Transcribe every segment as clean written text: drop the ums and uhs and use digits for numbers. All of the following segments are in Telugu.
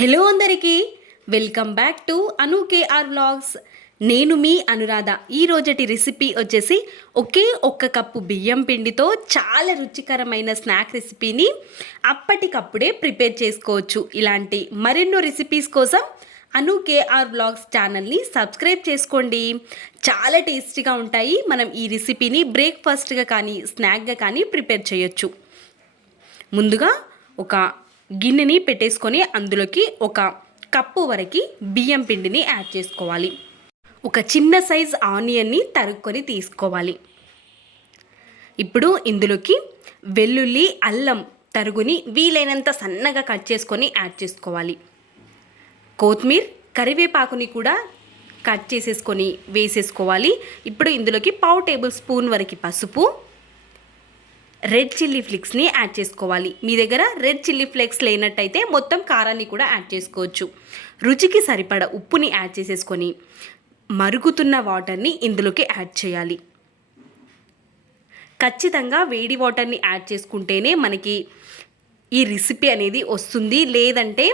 హలో అందరికీ welcome back to Anu KR vlogs. నేను మీ అనురాధ. ఈ రోజటి రెసిపీ వచ్చేసి ఒకే ఒక్క కప్పు బియ్యం పిండితో చాలా రుచికరమైన స్నాక్ రెసిపీని అప్పటికప్పుడే ప్రిపేర్ చేసుకోవచ్చు. ఇలాంటి మరెన్నో రెసిపీస్ కోసం అను కేఆర్ వ్లాగ్స్ ఛానల్ని సబ్స్క్రైబ్ చేసుకోండి. చాలా టేస్టీగా ఉంటాయి. మనం ఈ రెసిపీని బ్రేక్ఫాస్ట్గా కానీ స్నాక్గా కానీ ప్రిపేర్ చేయొచ్చు. ముందుగా ఒక గిన్నెని పెట్టేసుకొని అందులోకి ఒక కప్పు వరకు బియ్యం పిండిని యాడ్ చేసుకోవాలి. ఒక చిన్న సైజ్ ఆనియన్ని తరుక్కొని తీసుకోవాలి. ఇప్పుడు ఇందులోకి వెల్లుల్లి, అల్లం తరుగుని వీలైనంత సన్నగా కట్ చేసుకొని యాడ్ చేసుకోవాలి. కొత్తిమీర, కరివేపాకుని కూడా కట్ చేసేసుకొని వేసేసుకోవాలి. ఇప్పుడు ఇందులోకి 1/2 టేబుల్ స్పూన్ వరకు పసుపు, రెడ్ చిల్లీ ఫ్లేక్స్ని యాడ్ చేసుకోవాలి. మీ దగ్గర రెడ్ చిల్లీ ఫ్లేక్స్ లేనట్టయితే మొత్తం కారాన్ని కూడా యాడ్ చేసుకోవచ్చు. రుచికి సరిపడ ఉప్పుని యాడ్ చేసేసుకొని మరుగుతున్న వాటర్ని ఇందులోకి యాడ్ చేయాలి. ఖచ్చితంగా వేడి వాటర్ని యాడ్ చేసుకుంటేనే మనకి ఈ రెసిపీ అనేది వస్తుంది, లేదంటే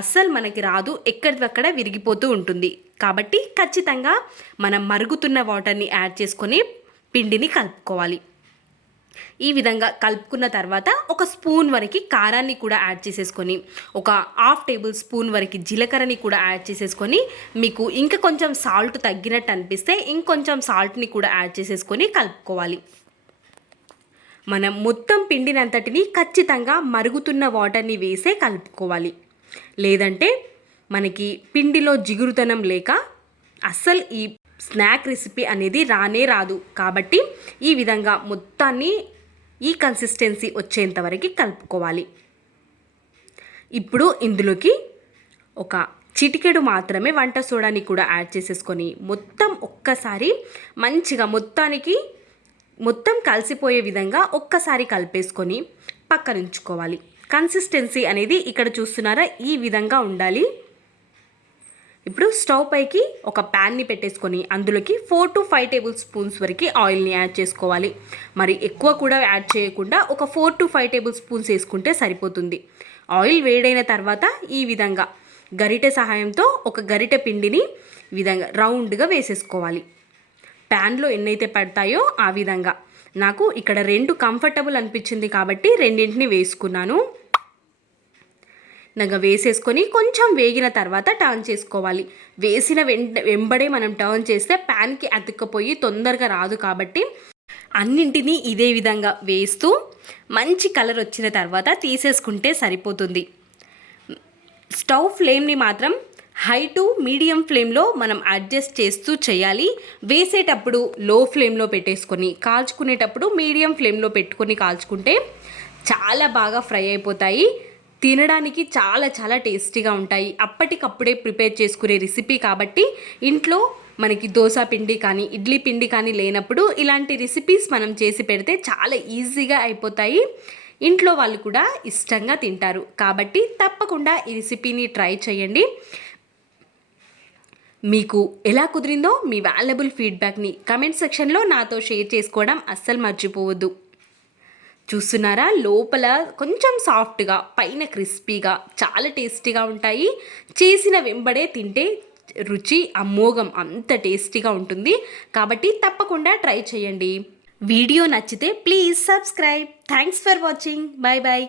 అస్సలు మనకి రాదు, ఎక్కడిదక్కడ విరిగిపోతూ ఉంటుంది. కాబట్టి ఖచ్చితంగా మనం మరుగుతున్న వాటర్ని యాడ్ చేసుకొని పిండిని కలుపుకోవాలి. ఈ విధంగా కలుపుకున్న తర్వాత ఒక స్పూన్ వరకు కారాన్ని కూడా యాడ్ చేసేసుకొని, ఒక 1/2 టేబుల్ స్పూన్ వరకు జీలకర్రని కూడా యాడ్ చేసేసుకొని, మీకు ఇంకా కొంచెం సాల్ట్ తగ్గినట్టు అనిపిస్తే ఇంకొంచెం సాల్ట్ని కూడా యాడ్ చేసేసుకొని కలుపుకోవాలి. మనం మొత్తం పిండినంతటిని ఖచ్చితంగా మరుగుతున్న వాటర్ని వేసే కలుపుకోవాలి. లేదంటే మనకి పిండిలో జిగురుతనం లేక అస్సలు ఈ స్నాక్ రెసిపీ అనేది రానే రాదు. కాబట్టి ఈ విధంగా మొత్తాన్ని ఈ కన్సిస్టెన్సీ వచ్చేంత వరకు కలుపుకోవాలి. ఇప్పుడు ఇందులోకి ఒక చిటికెడు మాత్రమే వంట సోడాని కూడా యాడ్ చేసేసుకొని మొత్తం ఒక్కసారి మంచిగా మొత్తం కలిసిపోయే విధంగా ఒక్కసారి కలిపేసుకొని పక్కన ఉంచుకోవాలి. కన్సిస్టెన్సీ అనేది ఇక్కడ చూస్తున్నారా, ఈ విధంగా ఉండాలి. ఇప్పుడు స్టవ్ పైకి ఒక ప్యాన్ని పెట్టేసుకొని అందులోకి 4 to 5 టేబుల్ స్పూన్స్ వరకు ఆయిల్ని యాడ్ చేసుకోవాలి. మరి ఎక్కువ కూడా యాడ్ చేయకుండా ఒక 4 to 5 టేబుల్ స్పూన్స్ వేసుకుంటే సరిపోతుంది. ఆయిల్ వేడైన తర్వాత ఈ విధంగా గరిటె సహాయంతో ఒక గరిటె పిండిని ఈ విధంగా రౌండ్గా వేసేసుకోవాలి. ప్యాన్లో ఎన్నైతే పడతాయో ఆ విధంగా. నాకు ఇక్కడ 2 కంఫర్టబుల్ అనిపించింది కాబట్టి రెండింటిని వేసుకున్నాను. నగ వేసేసుకొని కొంచెం వేగిన తర్వాత టర్న్ చేసుకోవాలి. వేసిన వెంబడే మనం టర్న్ చేస్తే ప్యాన్కి అతుక్కపోయి తొందరగా రాదు. కాబట్టి అన్నింటినీ ఇదే విధంగా వేస్తూ మంచి కలర్ వచ్చిన తర్వాత తీసేసుకుంటే సరిపోతుంది. స్టవ్ ఫ్లేమ్ని మాత్రం హై టు మీడియం ఫ్లేమ్లో మనం అడ్జస్ట్ చేస్తూ చేయాలి. వేసేటప్పుడు లో ఫ్లేమ్లో పెట్టేసుకొని కాల్చుకునేటప్పుడు మీడియం ఫ్లేమ్లో పెట్టుకొని కాల్చుకుంటే చాలా బాగా ఫ్రై అయిపోతాయి. తినడానికి చాలా చాలా టేస్టీగా ఉంటాయి. అప్పటికప్పుడే ప్రిపేర్ చేసుకునే రెసిపీ కాబట్టి ఇంట్లో మనకి దోశ పిండి కానీ ఇడ్లీ పిండి కానీ లేనప్పుడు ఇలాంటి రెసిపీస్ మనం చేసి పెడితే చాలా ఈజీగా అయిపోతాయి. ఇంట్లో వాళ్ళు కూడా ఇష్టంగా తింటారు. కాబట్టి తప్పకుండా ఈ రెసిపీని ట్రై చేయండి. మీకు ఎలా కుదిరిందో మీ వాల్యుబుల్ ఫీడ్బ్యాక్ని కమెంట్ సెక్షన్లో నాతో షేర్ చేసుకోవడం అస్సలు మర్చిపోవద్దు. చూస్తున్నారా, లోపల కొంచెం సాఫ్ట్గా పైన క్రిస్పీగా చాలా టేస్టీగా ఉంటాయి. చేసిన వెంబడే తింటే రుచి అమోఘం, అంత టేస్టీగా ఉంటుంది. కాబట్టి తప్పకుండా ట్రై చేయండి. వీడియో నచ్చితే please subscribe. Thanks for watching. Bye bye.